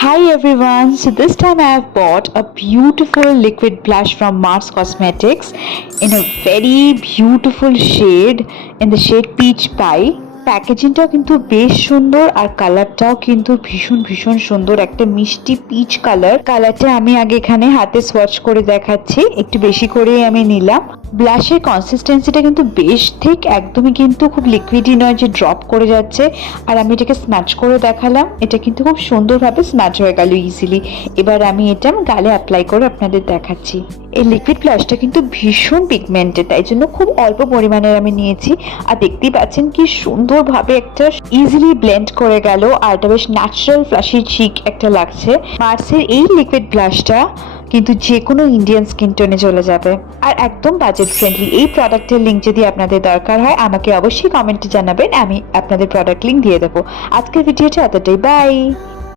Hi everyone, so this time I have bought a beautiful liquid blush from Mars Cosmetics in a very beautiful shade in the shade Peach Pie. প্যাকেজিংটাও কিন্তু বেশ সুন্দর আর কালারটাও কিন্তু ভীষণ ভীষণ সুন্দর, একটা মিষ্টি পিচ কালারটা আমি আগে এখানে হাতে সোয়াচ করে দেখাচ্ছি, একটু বেশি করেই আমি নিলাম। ব্লাশের কনসিস্টেন্সিটা কিন্তু বেশ ঠিক, একদমই কিন্তু খুব লিকুইডই নয় যে ড্রপ করে যাচ্ছে। আর আমি এটাকে স্ম্যাচ করে দেখালাম, এটা কিন্তু খুব সুন্দরভাবে স্ম্যাচ হয়ে গেল ইজিলি। এবার আমি এটা গালে অ্যাপ্লাই করে আপনাদের দেখাচ্ছি। এই লিকুইড ব্লাশটা কিন্তু ভীষণ পিগমেন্টেড, তাই জন্য খুব অল্প পরিমাণের আমি নিয়েছি। আর দেখতেই পাচ্ছেন কি সুন্দরভাবে একটা ইজিলি ব্লেন্ড করে গেল, আর এটা বেশ ন্যাচারাল ফ্লাশি চিক একটা লাগছে। মার্সের এই লিকুইড ব্লাশটা কিন্তু যে কোনো ইন্ডিয়ান স্কিন টোনে চলে যাবে আর একদম বাজেট ফ্রেন্ডলি। এই প্রোডাক্টের লিঙ্ক যদি আপনাদের দরকার হয় আমাকে অবশ্যই কমেন্টে জানাবেন, আমি আপনাদের প্রোডাক্ট লিঙ্ক দিয়ে দেবো। আজকের ভিডিওটা এতটাই, বাই।